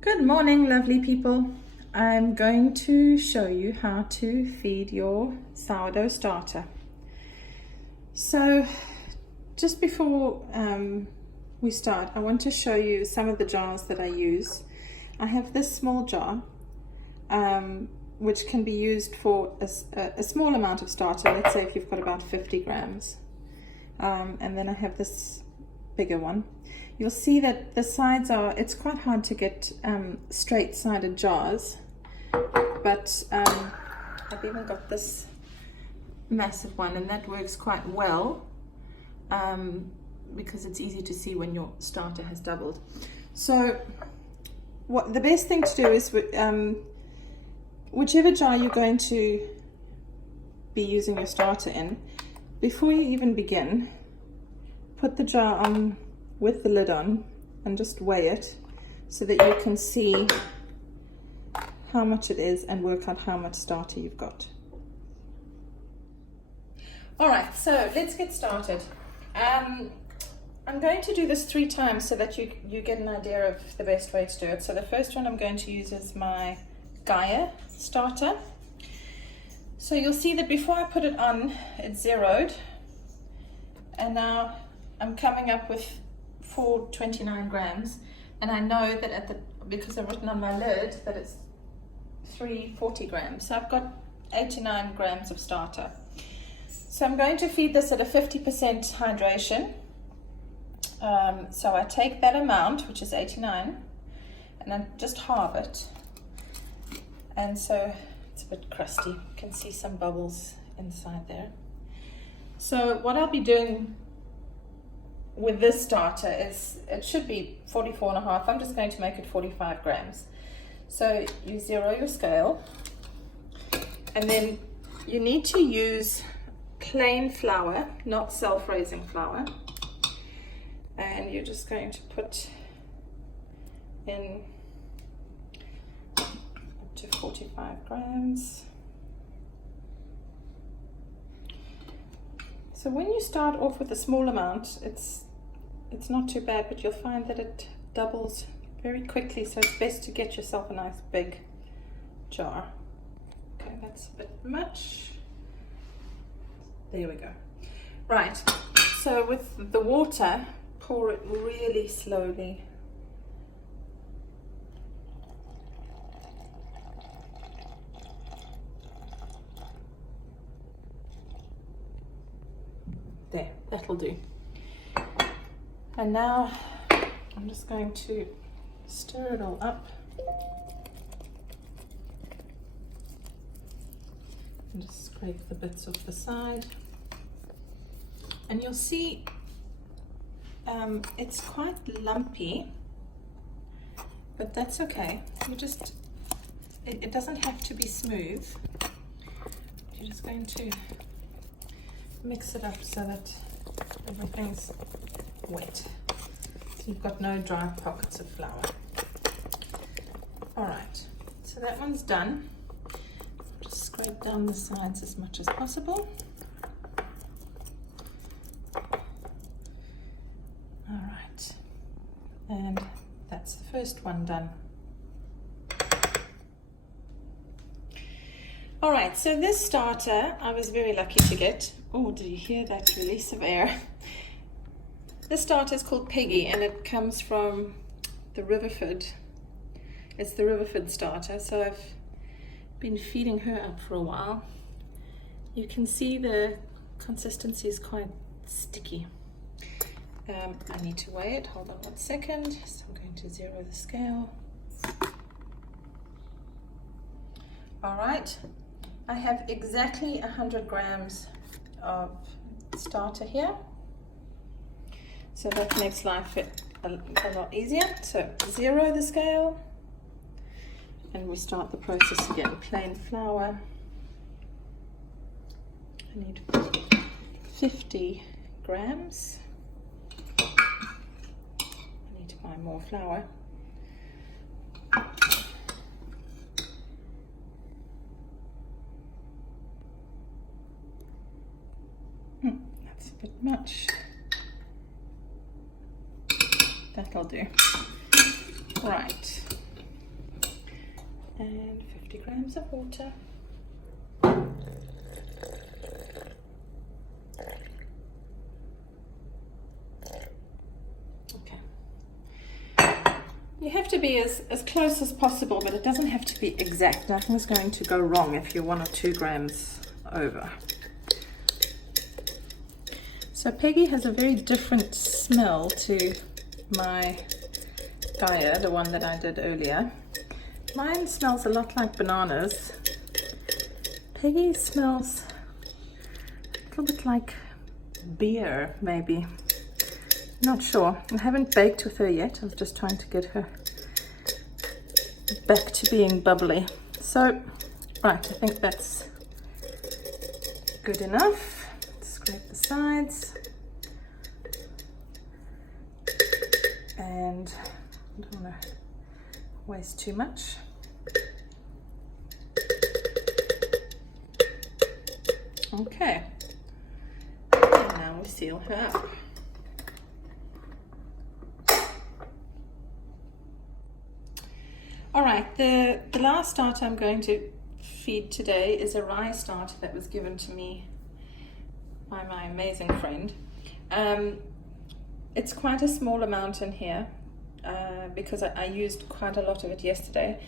Good morning, lovely people. I'm going to show you how to feed your sourdough starter. So just before we start, I want to show you some of the jars that I use. I have this small jar which can be used for a small amount of starter. Let's say if you've got about 50 grams. And then I have this bigger one. You'll see that the sides it's quite hard to get straight-sided jars, but I've even got this massive one, and that works quite well because it's easy to see when your starter has doubled. So the best thing to do is whichever jar you're going to be using your starter in, before you even begin, put the jar on with the lid on and just weigh it so that you can see how much it is and work out how much starter you've got. Alright, so let's get started. I'm going to do this 3 times so that you get an idea of the best way to do it. So the first one I'm going to use is my Gaia starter. So you'll see that before I put it on, it's zeroed, and now I'm coming up with 429 grams, and I know that because I've written on my lid that it's 340 grams, so I've got 89 grams of starter. So I'm going to feed this at a 50% hydration. So I take that amount, which is 89, and I just halve it, and so it's a bit crusty. You can see some bubbles inside there. So what I'll be doing with this starter is, it should be 44.5. I'm just going to make it 45 grams. So you zero your scale, and then you need to use plain flour, not self-raising flour, and you're just going to put in up to 45 grams. So when you start off with a small amount, it's not too bad, but you'll find that it doubles very quickly, so it's best to get yourself a nice big jar. Okay, that's a bit much. There we go. Right, so with the water, pour it really slowly. There, that'll do. And now I'm just going to stir it all up and just scrape the bits off the side. And you'll see it's quite lumpy, but that's okay. It doesn't have to be smooth. You're just going to mix it up so that everything's wet, so you've got no dry pockets of flour. Alright, so that one's done. Just scrape down the sides as much as possible. Alright, and that's the first one done. Alright, so this starter I was very lucky to get. Oh, do you hear that release of air? This starter is called Peggy, and it comes from the Riverford. It's the Riverford starter, so I've been feeding her up for a while. You can see the consistency is quite sticky. I need to weigh it. Hold on 1 second. So I'm going to zero the scale. All right, I have exactly 100 grams of starter here. So that makes life a lot easier. So zero the scale, and we start the process again. Plain flour. I need 50 grams. I need to buy more flour. That's a bit much. That'll do. Right. grams of water. You have to be as close as possible, but it doesn't have to be exact. Nothing's going to go wrong if you're 1 or 2 grams over. So Peggy has a very different smell to my Gaia, the one that I did earlier. Mine smells a lot like bananas. Peggy smells a little bit like beer, maybe. Not sure. I haven't baked with her yet. I'm just trying to get her back to being bubbly. So, right, I think that's good enough. Scrape the sides. And I don't want to waste too much. Okay. And now we seal her up. All right, the last starter I'm going to feed today is a rye starter that was given to me by my amazing friend. It's quite a small amount in here because I used quite a lot of it yesterday.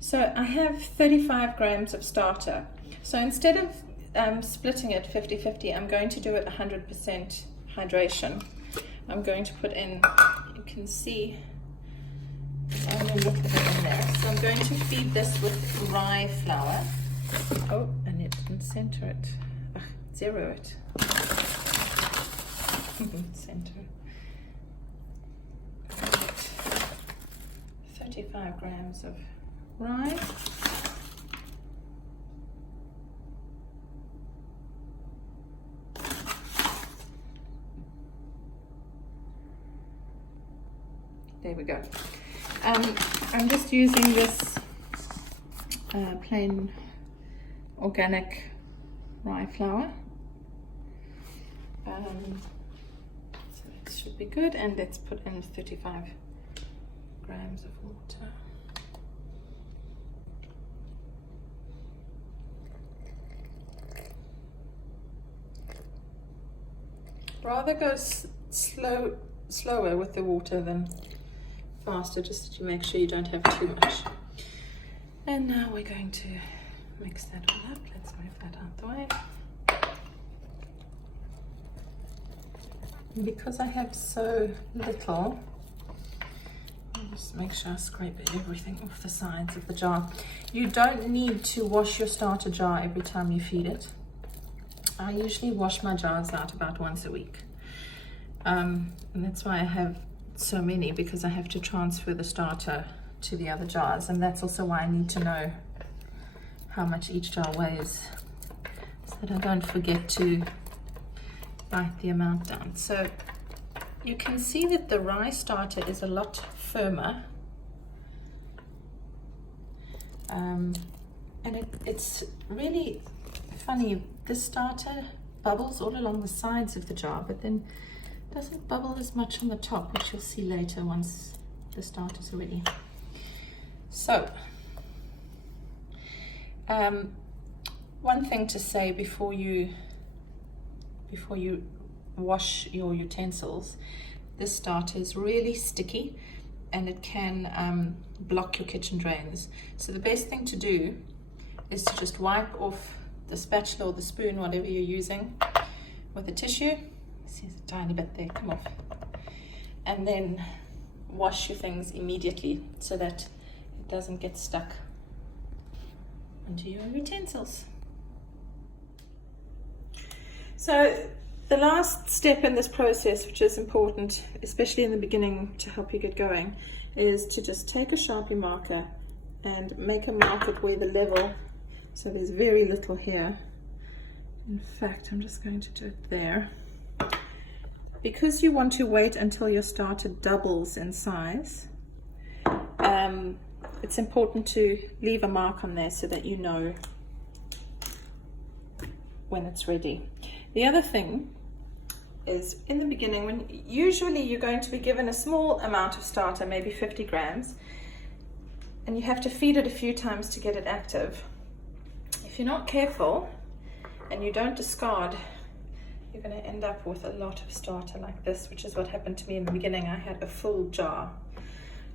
So I have 35 grams of starter. So instead of splitting it 50-50, I'm going to do it 100% hydration. I'm going to put in, you can see, I'm going to look at it in there. So I'm going to feed this with rye flour. Oh, and it didn't center it. Ugh, zero it. Center. 35 grams of rye. There we go. I'm just using this plain organic rye flour. So it should be good, and let's put in 35 grams of water. Rather go slower with the water than faster, just to make sure you don't have too much. And now we're going to mix that all up. Let's move that out the way. And because I have so little, I'll just make sure I scrape everything off the sides of the jar. You don't need to wash your starter jar every time you feed it. I usually wash my jars out about once a week. And that's why I have so many, because I have to transfer the starter to the other jars, and that's also why I need to know how much each jar weighs, so that I don't forget to write the amount down. So you can see that the rye starter is a lot firmer, and it's really funny. This starter bubbles all along the sides of the jar, but then doesn't bubble as much on the top, which you'll see later once the starters are ready. So, one thing to say before you wash your utensils, this starter is really sticky and it can block your kitchen drains. So the best thing to do is to just wipe off the spatula or the spoon, whatever you're using, with a tissue. See, there's a tiny bit there, come off. And then wash your things immediately so that it doesn't get stuck onto your utensils. So the last step in this process, which is important, especially in the beginning to help you get going, is to just take a Sharpie marker and make a mark at where the level, so there's very little here. In fact, I'm just going to do it there. Because you want to wait until your starter doubles in size, it's important to leave a mark on there so that you know when it's ready. The other thing is, in the beginning, when usually you're going to be given a small amount of starter, maybe 50 grams, and you have to feed it a few times to get it active. if you're not careful and you don't discard, you're going to end up with a lot of starter like this, which is what happened to me in the beginning. I had a full jar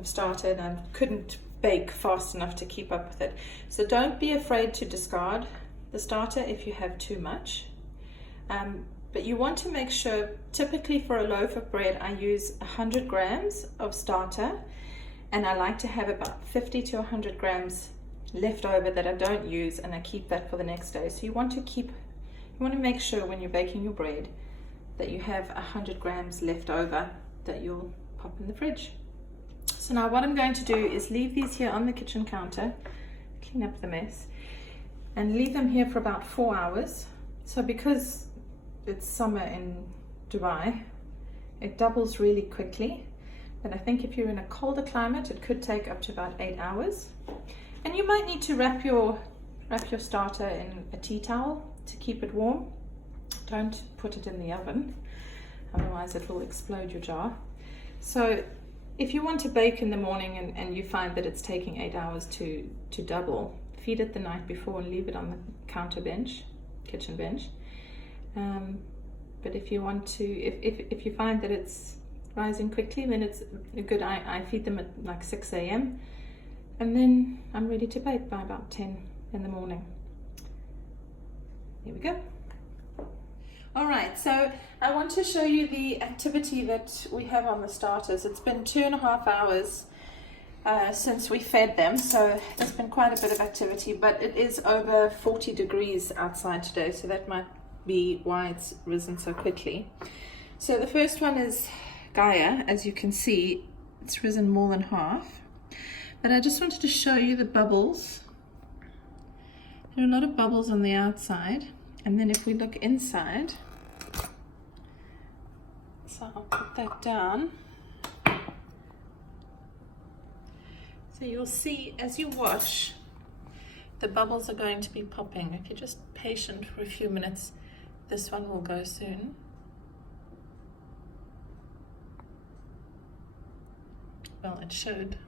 of starter and I couldn't bake fast enough to keep up with it. So don't be afraid to discard the starter if you have too much. But you want to make sure, typically for a loaf of bread, I use 100 grams of starter, and I like to have about 50 to 100 grams left over that I don't use, and I keep that for the next day. So you want to make sure when you're baking your bread that you have 100 grams left over that you'll pop in the fridge. So now what I'm going to do is leave these here on the kitchen counter, clean up the mess, and leave them here for about 4 hours. So because it's summer in Dubai, it doubles really quickly. But I think if you're in a colder climate, it could take up to about 8 hours. And you might need to wrap your starter in a tea towel to keep it warm. Don't put it in the oven, otherwise it will explode your jar. So if you want to bake in the morning and you find that it's taking 8 hours to double, feed it the night before and leave it on the kitchen bench. But if you want to, if you find that it's rising quickly, then it's good. I feed them at like 6 a.m. and then I'm ready to bake by about 10 in the morning. Here we go. All right, so I want to show you the activity that we have on the starters. It's been 2.5 hours since we fed them, so there's been quite a bit of activity, but it is over 40 degrees outside today, so that might be why it's risen so quickly. So the first one is Gaia. As you can see, it's risen more than half, but I just wanted to show you the bubbles. There are a lot of bubbles on the outside, and then if we look inside, so I'll put that down. So you'll see as you watch, the bubbles are going to be popping. If you're just patient for a few minutes, this one will go soon. Well, it should.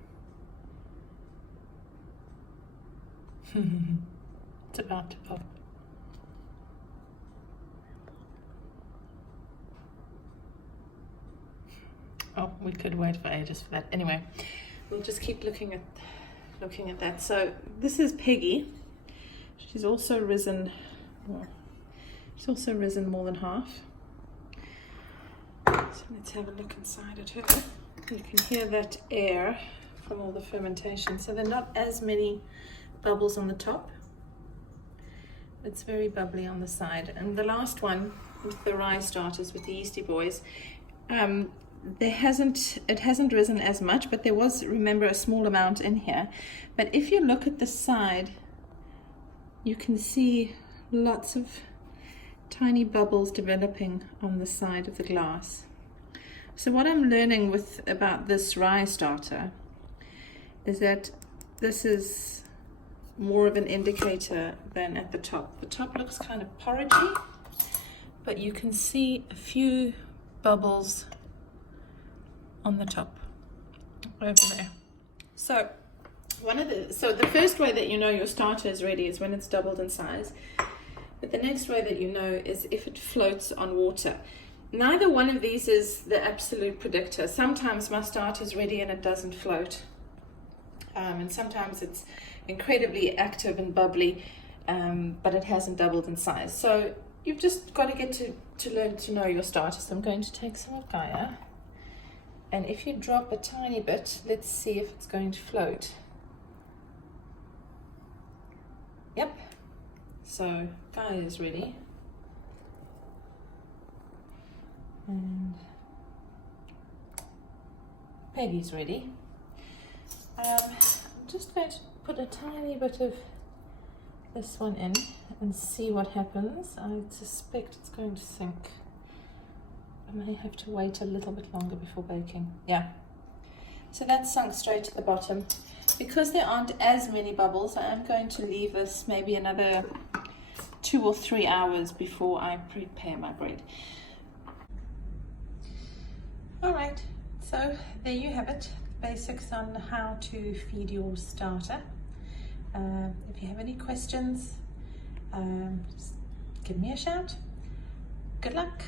It's about to pop. Oh, we could wait for ages for that. Anyway, we'll just keep looking at that. So this is Peggy. She's also risen more than half. So let's have a look inside at her. You can hear that air from all the fermentation. So there are not as many bubbles on the top. It's very bubbly on the side. And the last one with the rye starters, with the yeasty boys, it hasn't risen as much, but there was, remember, a small amount in here. But if you look at the side, you can see lots of tiny bubbles developing on the side of the glass. So what I'm learning about this rye starter is that this is more of an indicator than at the top. The top looks kind of porridgey, but you can see a few bubbles on the top over there. So the first way that you know your starter is ready is when it's doubled in size. But the next way that you know is if it floats on water. Neither one of these is the absolute predictor. Sometimes my starter is ready and it doesn't float. And sometimes it's incredibly active and bubbly, but it hasn't doubled in size. So you've just got to get to learn to know your starter. So I'm going to take some of Gaia. And if you drop a tiny bit, let's see if it's going to float. Yep. So Gaia is ready. And Peggy's ready. I'm just going to put a tiny bit of this one in and see what happens. I suspect it's going to sink. I may have to wait a little bit longer before baking. Yeah. So that's sunk straight to the bottom. Because there aren't as many bubbles, I am going to leave this maybe another 2 or 3 hours before I prepare my bread. Alright, so there you have it, basics on how to feed your starter. If you have any questions, just give me a shout. Good luck.